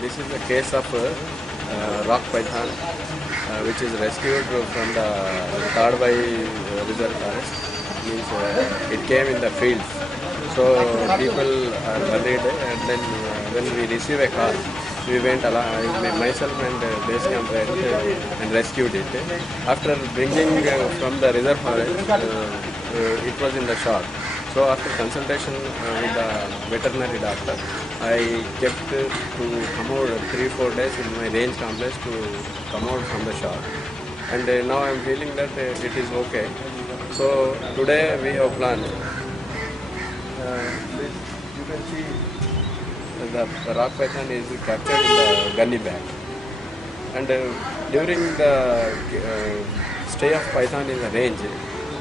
this is the case of rock python, which is rescued from the Tadbai reserve forest. Means it came in the fields. So people are worried, and then when we receive a call, we went along, myself and base camp went and rescued it. After bringing from the reserve forest, it was in the shock. So after consultation with the veterinary doctor, I kept to come out 3-4 days in my range complex to come out from the shock. And now I am feeling that it is okay. So today we have planned. You can see the rock python is captured in the gunny bag. And during the stay of python in the range,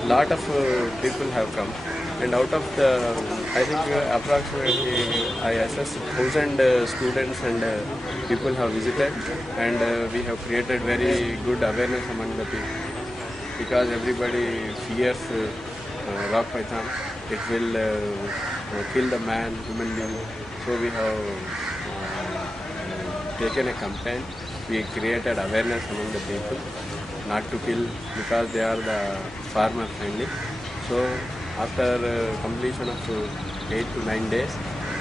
lot of people have come, and out of the, I think approximately I assess 1,000 students and people have visited, and we have created very good awareness among the people, because everybody fears rock python. It will kill the man, human being. So we have taken a campaign. We created awareness among the people not to kill, because they are the farmer friendly. So after completion of 8 to 9 days,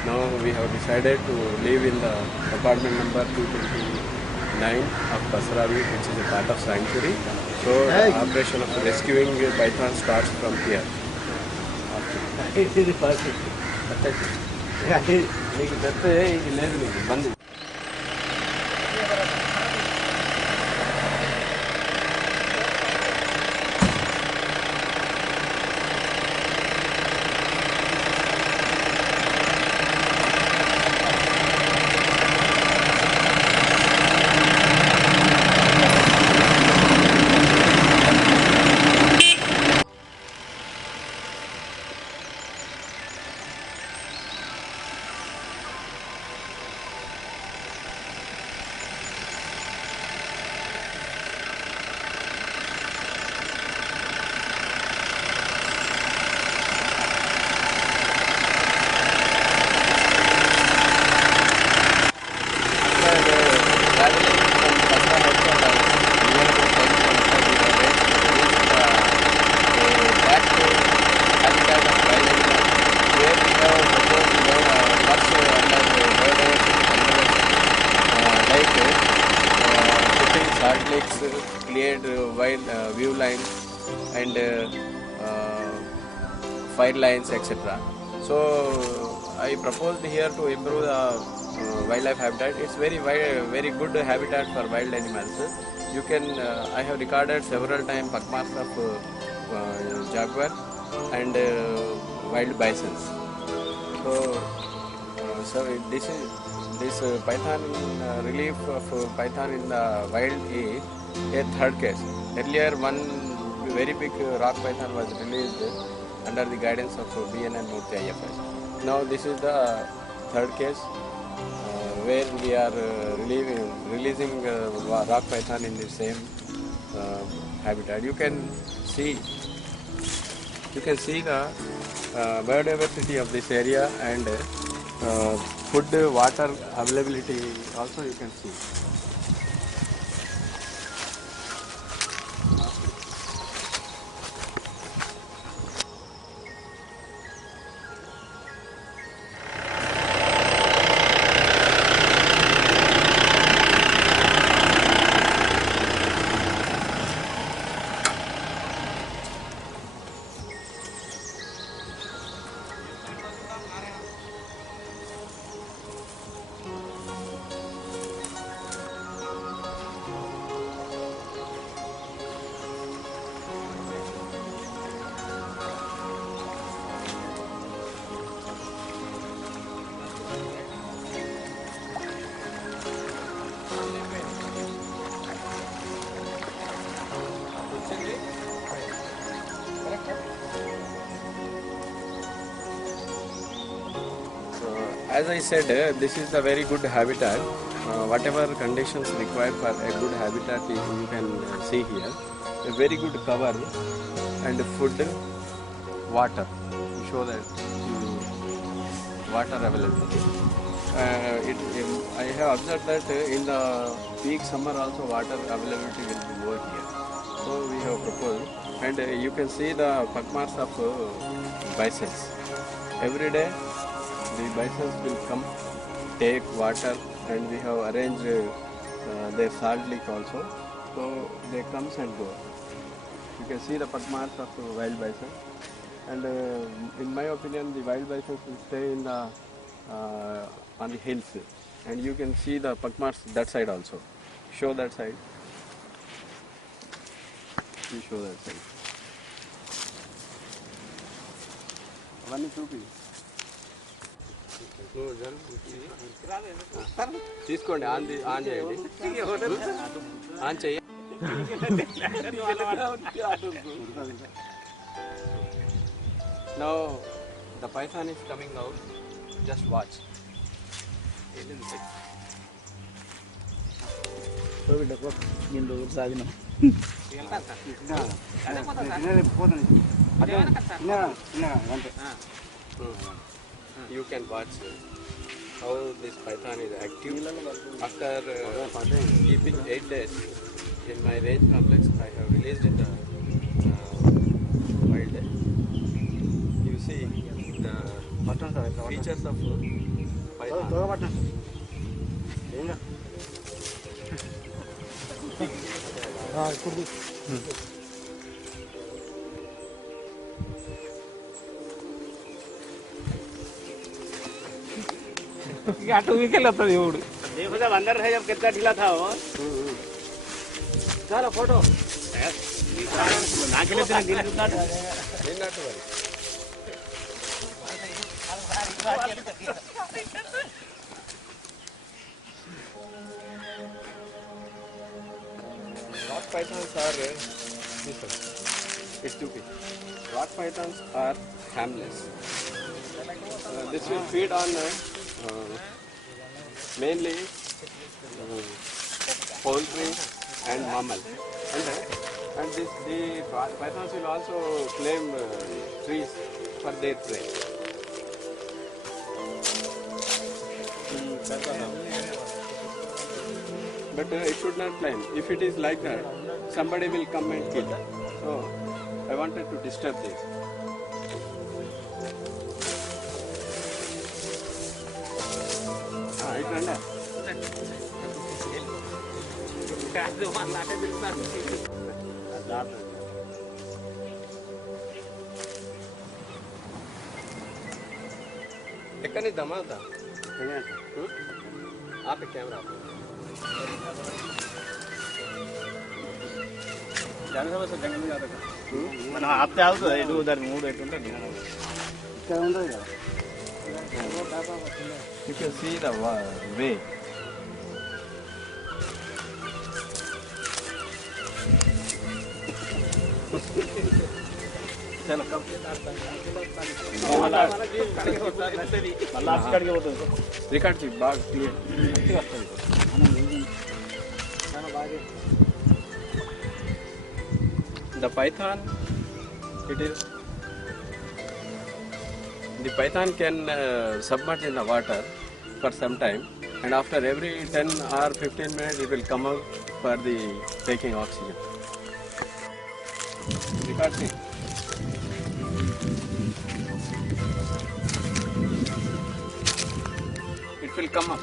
now we have decided to live in the apartment number 229 of Basravi, which is a part of sanctuary. So the operation of rescuing python starts from here. Cleared view lines and fire lines, etc. So I proposed here to improve the wildlife habitat. It's very good habitat for wild animals. You can I have recorded several times pack marks of jaguar and wild bisons. So this python relief of python in the wild is a third case. Earlier, one very big rock python was released under the guidance of BNN Murthy IFS. Now this is the third case where we are releasing rock python in the same habitat. You can see the biodiversity of this area, and food, water availability also you can see. As I said, this is a very good habitat. Whatever conditions required for a good habitat, you can see here. A very good cover and food, water. Show that water availability. I have observed that in the peak summer also water availability will be more here. So we have proposed, and you can see the pugmarks of bisons. Every day the bisons will come, take water, and we have arranged their salt lick also. So they comes and go. You can see the pugmarks of wild bison. And in my opinion, the wild bisons will stay in the on the hills, and you can see the pugmarks that side also. Show that side. You show that side. అవన్నీ చూపి తీసుకోండి, on చేయండి, on చేయండి. Now the python is coming out. Just watch. You can watch how this python is active. After keeping 8 days in my range complex, I have released in the wild. You see the features of python. अंदर है जब कितना ढीला था वो चलो photo Rock pythons are it's stupid. Rock pythons are harmless. This will feed on mainly poultry and mammal. And the pythons will also claim trees for their prey. But it should not climb. If it is like that, somebody will come and kill. So I wanted to disturb this. नहीं धमाल था आप camera जाने से बस जंगल में जाता था మనం ఆప్తే ఆవుతుంది ఎటు దాని మూడు ఎటు ఉంటుంది ఇక్కడ ఉండదు కదా You can see the way. चलो कब रिकॉर्ड की बाग clear the python the python can submerge in the water for some time, and after every 10 or 15 minutes it will come out for the taking oxygen. Record it. It will come up.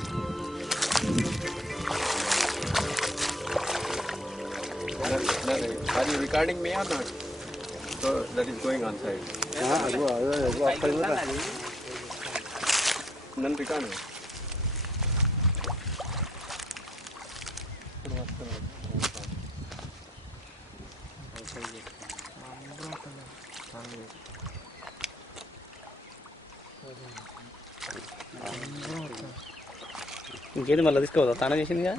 Are you recording me or not? So that is going on side. None recording. ఇంకేది మళ్ళీ తీసుకోవద్దా తానే చేసిందిగా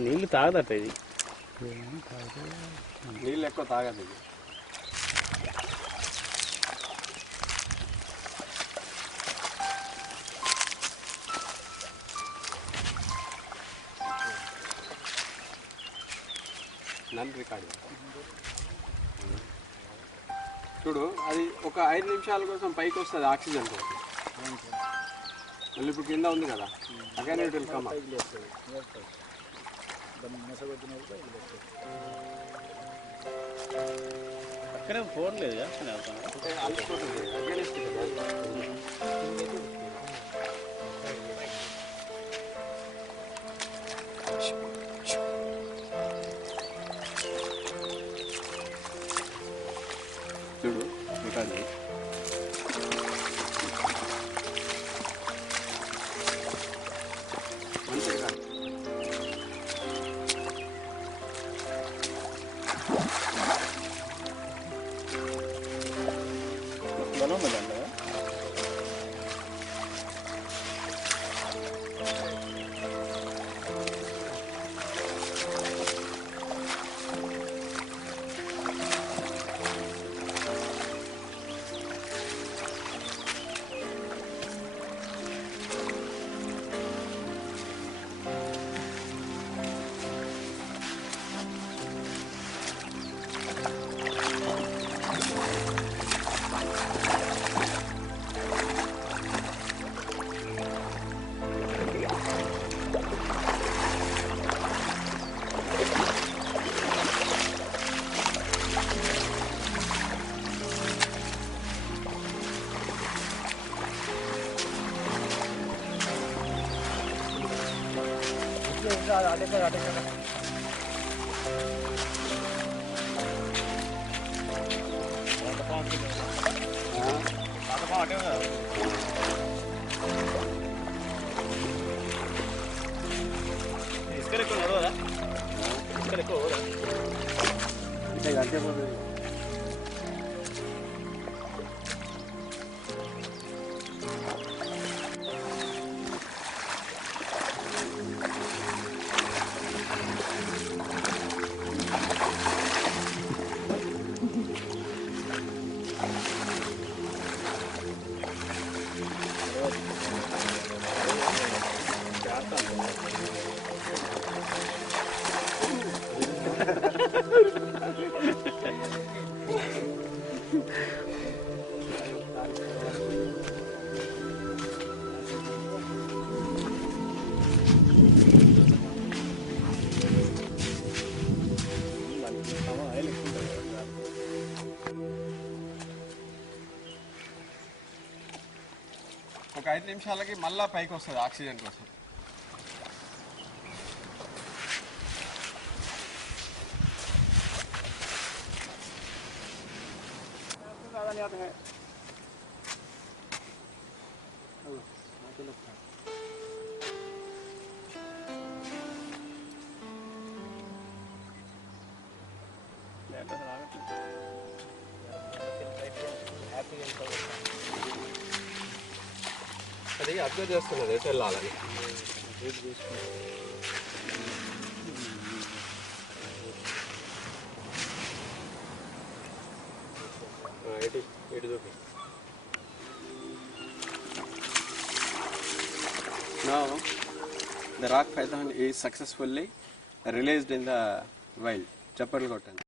నీళ్ళు తాగదట ఇది నీళ్ళు ఎక్కువ తాగదు ఇది నన్ recording చూడు అది ఒక 5 నిమిషాల కోసం పైకి వస్తుంది ఆక్సిజన్ కోసం. మళ్ళీ ఇప్పుడు కింద ఉంది కదా, అగైన్ ఇట్ విల్ కమ్. అక్కడే ఫోన్ లేదు కదా, అలసిపోతుంది అగైనెస్ట్ కదా. చూడు రికార్డు మంచి రికార్డు. బలం ఉందండి. ఇసుక ఎక్కువ నడవదా? ఇసుక ఎక్కువ పోదా? అంతే పోతుంది. ఒక 5 నిమిషాలకి మళ్ళా పైకి వస్తుంది ఆక్సిజన్ కోసం. అది అబ్జర్వ్ చేస్తున్నది ఎటు వెళ్ళాలని. ఇటు చూపి. Now the rock python is successfully released in the wild. చప్పట్లు కొట్టండి.